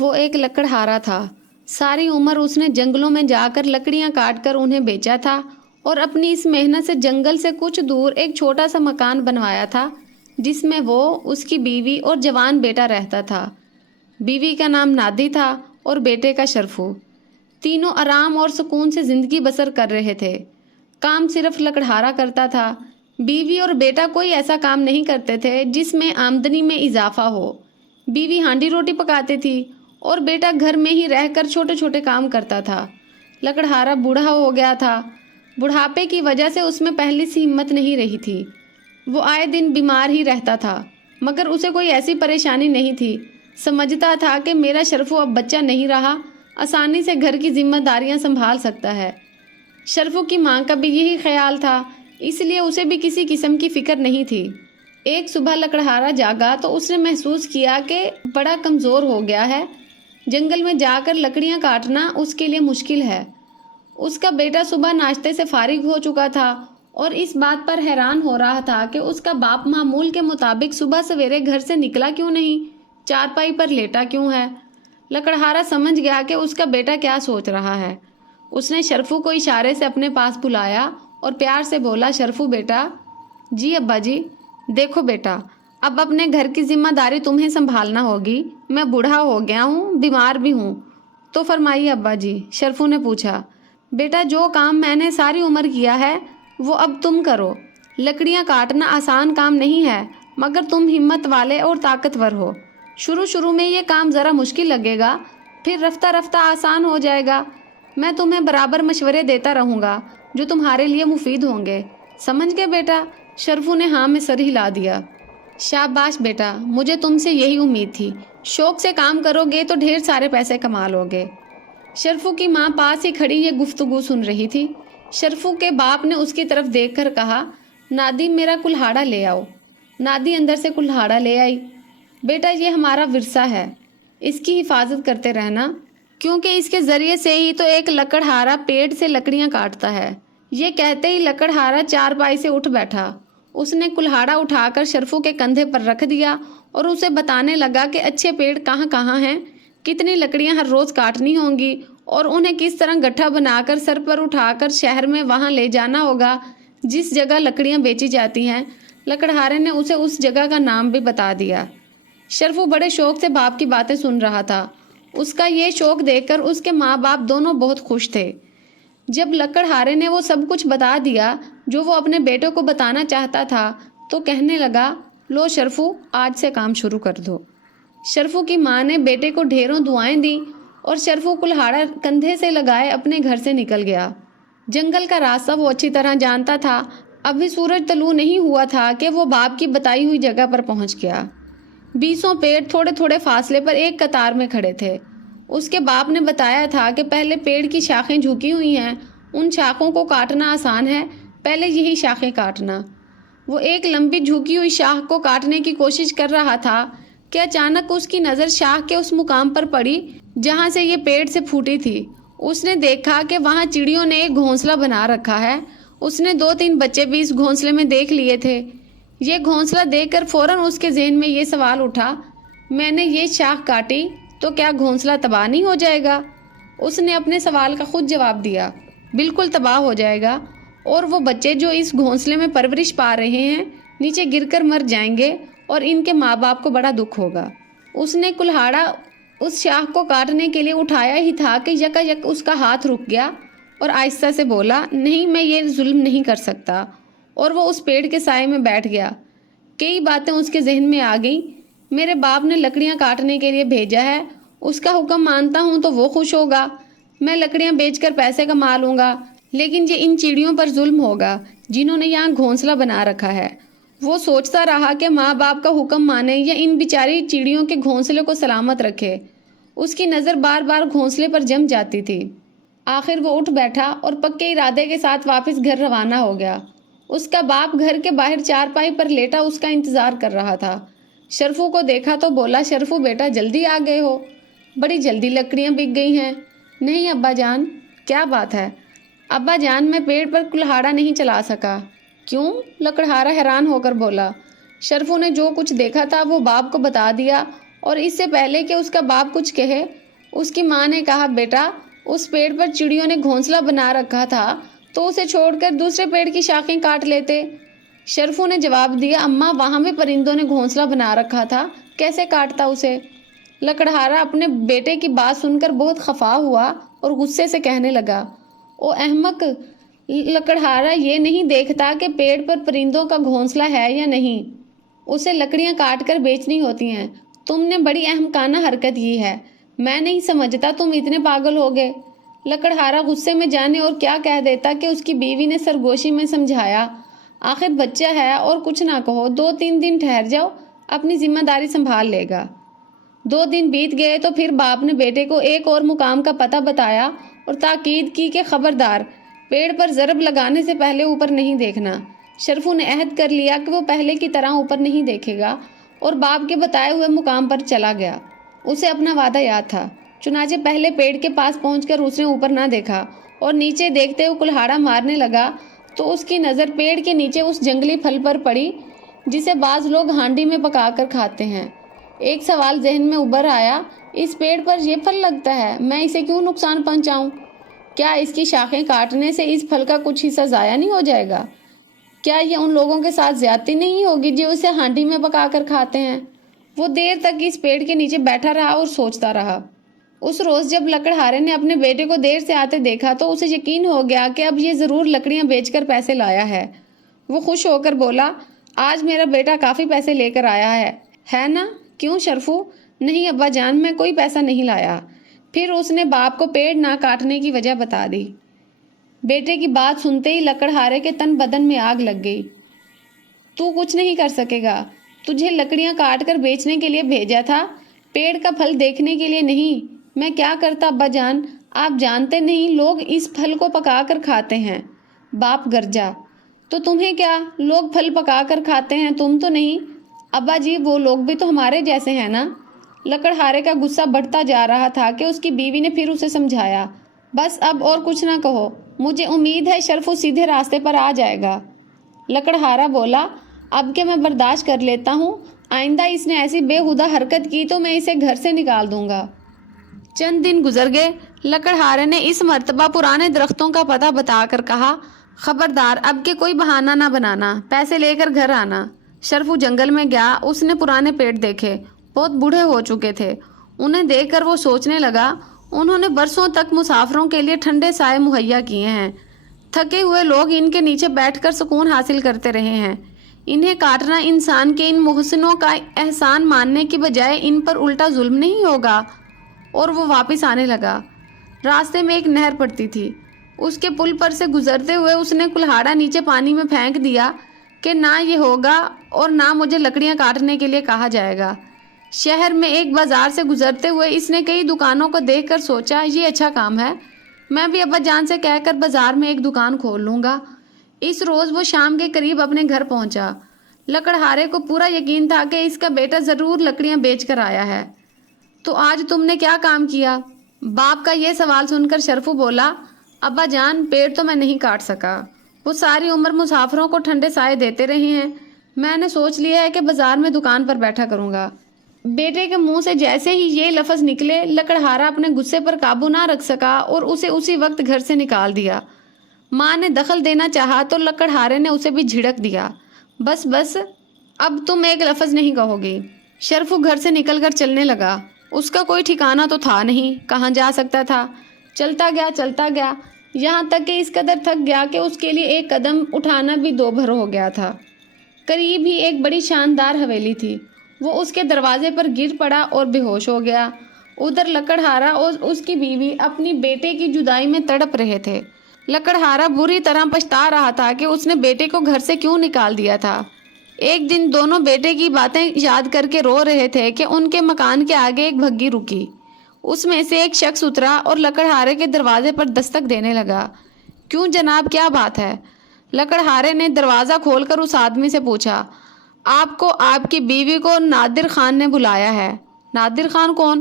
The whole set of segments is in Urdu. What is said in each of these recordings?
وہ ایک لکڑہارا تھا۔ ساری عمر اس نے جنگلوں میں جا کر لکڑیاں کاٹ کر انہیں بیچا تھا اور اپنی اس محنت سے جنگل سے کچھ دور ایک چھوٹا سا مکان بنوایا تھا جس میں وہ، اس کی بیوی اور جوان بیٹا رہتا تھا۔ بیوی کا نام نادی تھا اور بیٹے کا شرفو۔ تینوں آرام اور سکون سے زندگی بسر کر رہے تھے۔ کام صرف لکڑہارا کرتا تھا۔ بیوی اور بیٹا کوئی ایسا کام نہیں کرتے تھے جس میں آمدنی میں اضافہ ہو۔ بیوی ہانڈی روٹی پکاتی تھی اور بیٹا گھر میں ہی رہ کر چھوٹے چھوٹے کام کرتا تھا۔ لکڑہارا بوڑھا ہو گیا تھا۔ بڑھاپے کی وجہ سے اس میں پہلے سی ہمت نہیں رہی تھی۔ وہ آئے دن بیمار ہی رہتا تھا، مگر اسے کوئی ایسی پریشانی نہیں تھی۔ سمجھتا تھا کہ میرا شرفو اب بچہ نہیں رہا، آسانی سے گھر کی ذمہ داریاں سنبھال سکتا ہے۔ شرفو کی ماں کا بھی یہی خیال تھا، اس لیے اسے بھی کسی قسم کی فکر نہیں تھی۔ ایک صبح لکڑہارا جاگا تو اس نے محسوس کیا کہ بڑا کمزور ہو گیا ہے۔ جنگل میں جا کر لکڑیاں کاٹنا اس کے لیے مشکل ہے۔ اس کا بیٹا صبح ناشتے سے فارغ ہو چکا تھا اور اس بات پر حیران ہو رہا تھا کہ اس کا باپ معمول کے مطابق صبح سویرے گھر سے نکلا کیوں نہیں، چارپائی پر لیٹا کیوں ہے۔ لکڑہارا سمجھ گیا کہ اس کا بیٹا کیا سوچ رہا ہے۔ اس نے شرفو کو اشارے سے اپنے پاس بلایا اور پیار سے بولا، شرفو بیٹا۔ جی ابا جی۔ دیکھو بیٹا، اب اپنے گھر کی ذمہ داری تمہیں سنبھالنا ہوگی۔ میں بوڑھا ہو گیا ہوں، بیمار بھی ہوں۔ تو فرمائیے ابا جی، شرفو نے پوچھا۔ بیٹا، جو کام میں نے ساری عمر کیا ہے وہ اب تم کرو۔ لکڑیاں کاٹنا آسان کام نہیں ہے، مگر تم ہمت والے اور طاقتور ہو۔ شروع میں یہ کام ذرا مشکل لگے گا، پھر رفتہ رفتہ آسان ہو جائے گا۔ میں تمہیں برابر مشورے دیتا رہوں گا جو تمہارے لیے مفید ہوں گے۔ سمجھ گئے بیٹا؟ شرفو نے ہاں میں سر ہلا دیا۔ شاباش بیٹا، مجھے تم سے یہی امید تھی۔ شوق سے کام کرو گے تو ڈھیر سارے پیسے کما لو گے۔ شرفو کی ماں پاس ہی کھڑی یہ گفتگو سن رہی تھی۔ شرفو کے باپ نے اس کی طرف دیکھ کر کہا، نادی میرا کلہاڑا لے آؤ۔ نادی اندر سے کلہاڑا لے آئی۔ بیٹا، یہ ہمارا ورثہ ہے، اس کی حفاظت کرتے رہنا، کیونکہ اس کے ذریعے سے ہی تو ایک لکڑہارا پیڑ سے لکڑیاں کاٹتا ہے۔ یہ کہتے ہی لکڑہارا چارپائی سے اٹھ بیٹھا۔ اس نے کلہاڑا اٹھا کر شرفو کے کندھے پر رکھ دیا اور اسے بتانے لگا کہ اچھے پیڑ کہاں کہاں ہیں، کتنی لکڑیاں ہر روز کاٹنی ہوں گی اور انہیں کس طرح گٹھا بنا کر سر پر اٹھا کر شہر میں وہاں لے جانا ہوگا جس جگہ لکڑیاں بیچی جاتی ہیں۔ لکڑہارے نے اسے اس جگہ کا نام بھی بتا دیا۔ شرفو بڑے شوق سے باپ کی باتیں سن رہا تھا۔ اس کا یہ شوق دیکھ کر اس کے ماں باپ دونوں بہت خوش تھے۔ جب لکڑہارے نے وہ سب کچھ بتا دیا جو وہ اپنے بیٹے کو بتانا چاہتا تھا تو کہنے لگا، لو شرفو، آج سے کام شروع کر دو۔ شرفو کی ماں نے بیٹے کو ڈھیروں دعائیں دیں اور شرفو کلہاڑا کندھے سے لگائے اپنے گھر سے نکل گیا۔ جنگل کا راستہ وہ اچھی طرح جانتا تھا۔ ابھی سورج طلوع نہیں ہوا تھا کہ وہ باپ کی بتائی ہوئی جگہ پر پہنچ گیا۔ 20 پیڑ تھوڑے تھوڑے فاصلے پر ایک قطار میں کھڑے تھے۔ اس کے باپ نے بتایا تھا کہ پہلے پیڑ کی شاخیں جھکی ہوئی ہیں، ان شاخوں کو کاٹنا آسان ہے، پہلے یہی شاخیں کاٹنا۔ وہ ایک لمبی جھکی ہوئی شاخ کو کاٹنے کی کوشش کر رہا تھا کہ اچانک اس کی نظر شاخ کے اس مقام پر پڑی جہاں سے یہ پیڑ سے پھوٹی تھی۔ اس نے دیکھا کہ وہاں چڑیوں نے ایک گھونسلہ بنا رکھا ہے۔ اس نے 2-3 بچے بھی اس گھونسلے میں دیکھ لیے تھے۔ یہ گھونسلہ دیکھ کر فوراً اس کے ذہن میں یہ سوال اٹھا، میں نے یہ شاخ کاٹی تو کیا گھونسلہ تباہ نہیں ہو جائے گا؟ اس نے اپنے سوال کا خود جواب دیا، بالکل تباہ ہو جائے گا، اور وہ بچے جو اس گھونسلے میں پرورش پا رہے ہیں نیچے گر کر مر جائیں گے اور ان کے ماں باپ کو بڑا دکھ ہوگا۔ اس نے کلہاڑا اس شاخ کو کاٹنے کے لیے اٹھایا ہی تھا کہ یکایک اس کا ہاتھ رک گیا اور آہستہ سے بولا، نہیں، میں یہ ظلم نہیں کر سکتا، اور وہ اس پیڑ کے سائے میں بیٹھ گیا۔ کئی باتیں اس کے ذہن میں آ گئیں۔ میرے باپ نے لکڑیاں کاٹنے کے لیے بھیجا ہے، اس کا حکم مانتا ہوں تو وہ خوش ہوگا، میں لکڑیاں بیچ کر پیسے کما لوں گا، لیکن یہ ان چڑیوں پر ظلم ہوگا جنہوں نے یہاں گھونسلہ بنا رکھا ہے۔ وہ سوچتا رہا کہ ماں باپ کا حکم مانے یا ان بیچاری چڑیوں کے گھونسلے کو سلامت رکھے۔ اس کی نظر بار بار گھونسلے پر جم جاتی تھی۔ آخر وہ اٹھ بیٹھا اور پکے ارادے کے ساتھ واپس گھر روانہ ہو گیا۔ اس کا باپ گھر کے باہر چارپائی پر لیٹا اس کا انتظار کر رہا تھا۔ شرفو کو دیکھا تو بولا، شرفو بیٹا، جلدی آ گئے ہو، بڑی جلدی لکڑیاں بک گئی ہیں۔ نہیں ابا جان۔ کیا بات ہے؟ ابا جان، میں پیڑ پر کلہاڑا نہیں چلا سکا۔ کیوں؟ لکڑہارا حیران ہو کر بولا۔ شرفو نے جو کچھ دیکھا تھا وہ باپ کو بتا دیا اور اس سے پہلے کہ اس کا باپ کچھ کہے اس کی ماں نے کہا، بیٹا اس پیڑ پر چڑیوں نے گھونسلہ بنا رکھا تھا تو اسے چھوڑ کر دوسرے پیڑ کی شاخیں کاٹ لیتے۔ شرفو نے جواب دیا، اماں وہاں بھی پرندوں نے گھونسلہ بنا رکھا تھا، کیسے کاٹتا اسے؟ لکڑہارا اپنے بیٹے کی بات سن کر بہت خفا ہوا اور غصے سے کہنے لگا، او احمق، لکڑہارا یہ نہیں دیکھتا کہ پیڑ پر پرندوں کا گھونسلہ ہے یا نہیں، اسے لکڑیاں کاٹ کر بیچنی ہوتی ہیں۔ تم نے بڑی احمقانہ حرکت کی ہے، میں نہیں سمجھتا تم اتنے پاگل ہو گئے۔ لکڑہارا غصے میں جانے اور کیا کہہ دیتا کہ اس کی بیوی نے سرگوشی میں سمجھایا، آخر بچہ ہے اور کچھ نہ کہو، 2-3 دن ٹھہر جاؤ، اپنی ذمہ داری سنبھال لے گا۔ 2 دن بیت گئے تو پھر باپ نے بیٹے کو ایک اور مقام کا پتہ بتایا اور تاکید کی کہ خبردار، پیڑ پر ضرب لگانے سے پہلے اوپر نہیں دیکھنا۔ شرفو نے عہد کر لیا کہ وہ پہلے کی طرح اوپر نہیں دیکھے گا اور باپ کے بتائے ہوئے مقام پر چلا گیا۔ اسے اپنا وعدہ یاد تھا، چنانچہ پہلے پیڑ کے پاس پہنچ کر اس نے اوپر نہ دیکھا اور نیچے دیکھتے ہوئے کلہاڑا مارنے لگا تو اس کی نظر پیڑ کے نیچے اس جنگلی پھل پر پڑی جسے بعض لوگ ہانڈی میں پکا کر کھاتے ہیں۔ ایک سوال ذہن میں ابھر آیا، اس پیڑ پر یہ پھل لگتا ہے، میں اسے کیوں نقصان پہنچاؤں؟ کیا اس کی شاخیں کاٹنے سے اس پھل کا کچھ حصہ ضائع نہیں ہو جائے گا؟ کیا یہ ان لوگوں کے ساتھ زیادتی نہیں ہوگی جو اسے ہانڈی میں پکا کر کھاتے ہیں؟ وہ دیر تک اس پیڑ کے نیچے بیٹھا رہا اور سوچتا رہا۔ اس روز جب لکڑہارے نے اپنے بیٹے کو دیر سے آتے دیکھا تو اسے یقین ہو گیا کہ اب یہ ضرور لکڑیاں بیچ کر پیسے لایا ہے۔ وہ خوش ہو کر بولا، آج میرا بیٹا کافی پیسے لے کر آیا ہے نا؟ کیوں شرفو؟ نہیں ابا جان، میں کوئی پیسہ نہیں لایا۔ پھر اس نے باپ کو پیڑ نہ کاٹنے کی وجہ بتا دی۔ بیٹے کی بات سنتے ہی لکڑہارے کے تن بدن میں آگ لگ گئی۔ تو کچھ نہیں کر سکے گا، تجھے لکڑیاں کاٹ کر بیچنے کے لیے بھیجا تھا، پیڑ کا پھل دیکھنے کے لیے نہیں۔ میں کیا کرتا ابا جان، آپ جانتے نہیں لوگ اس پھل کو پکا کر کھاتے ہیں۔ باپ گرجا، تو تمہیں کیا، لوگ پھل پکا کر کھاتے ہیں، تم تو نہیں؟ ابا جی وہ لوگ بھی تو ہمارے جیسے ہیں نا۔ لکڑہارے کا غصہ بڑھتا جا رہا تھا کہ اس کی بیوی نے پھر اسے سمجھایا، بس اب اور کچھ نہ کہو، مجھے امید ہے شرفو سیدھے راستے پر آ جائے گا۔ لکڑہارا بولا، اب کہ میں برداشت کر لیتا ہوں، آئندہ اس نے ایسی بے ہودہ حرکت کی تو میں اسے گھر سے نکال دوں گا۔ چند دن گزر گئے، لکڑہارے نے اس مرتبہ پرانے درختوں کا پتہ بتا کر کہا، خبردار اب کے کوئی بہانہ نہ بنانا، پیسے لے کر گھر آنا۔ شرفو جنگل میں گیا، اس نے پرانے پیڑ دیکھے، بہت بوڑھے ہو چکے تھے۔ انہیں دیکھ کر وہ سوچنے لگا، انہوں نے برسوں تک مسافروں کے لیے ٹھنڈے سائے مہیا کیے ہیں، تھکے ہوئے لوگ ان کے نیچے بیٹھ کر سکون حاصل کرتے رہے ہیں، انہیں کاٹنا انسان کے ان محسنوں کا احسان ماننے کی بجائے ان پر الٹا ظلم نہیں ہوگا؟ اور وہ واپس آنے لگا۔ راستے میں ایک نہر پڑتی تھی، اس کے پل پر سے گزرتے ہوئے اس نے کلہاڑا نیچے پانی میں پھینک دیا کہ نہ یہ ہوگا اور نہ مجھے لکڑیاں کاٹنے کے لیے کہا جائے گا۔ شہر میں ایک بازار سے گزرتے ہوئے اس نے کئی دکانوں کو دیکھ کر سوچا، یہ اچھا کام ہے، میں بھی ابا جان سے کہہ کر بازار میں ایک دکان کھول لوں گا۔ اس روز وہ شام کے قریب اپنے گھر پہنچا۔ لکڑہارے کو پورا یقین تھا کہ اس کا بیٹا ضرور لکڑیاں بیچ کر آیا ہے۔ تو آج تم نے کیا کام کیا؟ باپ کا یہ سوال سن کر شرفو بولا، ابا جان پیڑ تو میں نہیں کاٹ سکا، وہ ساری عمر مسافروں کو ٹھنڈے سائے دیتے رہے ہیں، میں نے سوچ لیا ہے کہ بازار میں دکان پر بیٹھا کروں گا۔ بیٹے کے منہ سے جیسے ہی یہ لفظ نکلے، لکڑہارا اپنے غصے پر قابو نہ رکھ سکا اور اسے اسی وقت گھر سے نکال دیا۔ ماں نے دخل دینا چاہا تو لکڑہارے نے اسے بھی جھڑک دیا، بس بس اب تم ایک لفظ نہیں کہو گی۔ شرفو گھر سے نکل کر چلنے لگا، اس کا کوئی ٹھکانہ تو تھا نہیں، کہاں جا سکتا تھا؟ چلتا گیا یہاں تک کہ اس قدر تھک گیا کہ اس کے لیے ایک قدم اٹھانا بھی دو بھر ہو گیا تھا۔ قریب ہی ایک بڑی شاندار حویلی تھی، وہ اس کے دروازے پر گر پڑا اور بے ہوش ہو گیا۔ ادھر لکڑہارا اور اس کی بیوی اپنی بیٹے کی جدائی میں تڑپ رہے تھے۔ لکڑہارا بری طرح پچھتا رہا تھا کہ اس نے بیٹے کو گھر سے کیوں نکال دیا تھا۔ ایک دن دونوں بیٹے کی باتیں یاد کر کے رو رہے تھے کہ ان کے مکان کے آگے ایک بھگی رکی، اس میں سے ایک شخص اترا اور لکڑہارے کے دروازے پر دستک دینے لگا۔ کیوں جناب، کیا بات ہے؟ لکڑہارے نے دروازہ کھول کر اس آدمی سے پوچھا، آپ کو آپ کی بیوی کو نادر خان نے بلایا ہے۔ نادر خان کون؟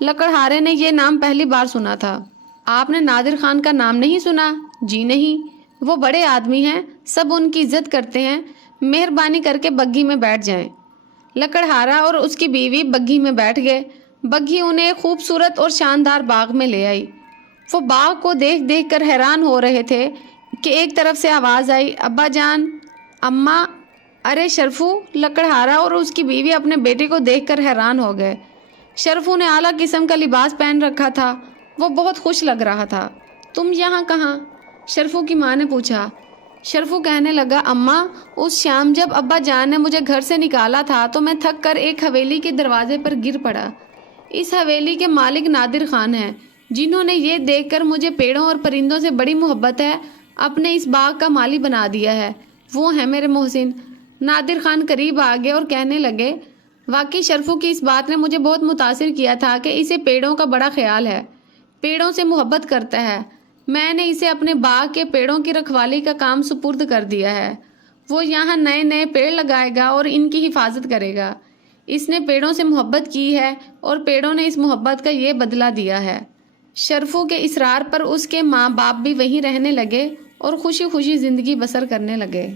لکڑہارے نے یہ نام پہلی بار سنا تھا۔ آپ نے نادر خان کا نام نہیں سنا؟ جی نہیں، وہ بڑے آدمی ہیں، سب ان کی عزت کرتے ہیں، مہربانی کر کے بگھی میں بیٹھ جائیں۔ لکڑہارا اور اس کی بیوی بگھی میں بیٹھ گئے۔ بگھی انہیں ایک خوبصورت اور شاندار باغ میں لے آئی۔ وہ باغ کو دیکھ دیکھ کر حیران ہو رہے تھے کہ ایک طرف سے آواز آئی، ابا جان، اماں، ارے شرفو! لکڑہارا اور اس کی بیوی اپنے بیٹے کو دیکھ کر حیران ہو گئے۔ شرفو نے اعلیٰ قسم کا لباس پہن رکھا تھا، وہ بہت خوش لگ رہا تھا۔ تم یہاں کہاں؟ شرفو کی ماں نے پوچھا۔ شرفو کہنے لگا، اماں، اس شام جب ابا جان نے مجھے گھر سے نکالا تھا تو میں تھک کر ایک حویلی کے دروازے پر گر پڑا۔ اس حویلی کے مالک نادر خان ہیں، جنہوں نے یہ دیکھ کر مجھے پیڑوں اور پرندوں سے بڑی محبت ہے، اپنے اس باغ کا مالی بنا دیا ہے۔ وہ ہیں میرے محسن۔ نادر خان قریب آ گئے اور کہنے لگے، واقعی شرفو کی اس بات نے مجھے بہت متاثر کیا تھا کہ اسے پیڑوں کا بڑا خیال ہے، پیڑوں سے محبت کرتا ہے۔ میں نے اسے اپنے باغ کے پیڑوں کی رکھوالی کا کام سپرد کر دیا ہے۔ وہ یہاں نئے نئے پیڑ لگائے گا اور ان کی حفاظت کرے گا۔ اس نے پیڑوں سے محبت کی ہے اور پیڑوں نے اس محبت کا یہ بدلہ دیا ہے۔ شرفو کے اصرار پر اس کے ماں باپ بھی وہیں رہنے لگے اور خوشی خوشی زندگی بسر کرنے لگے۔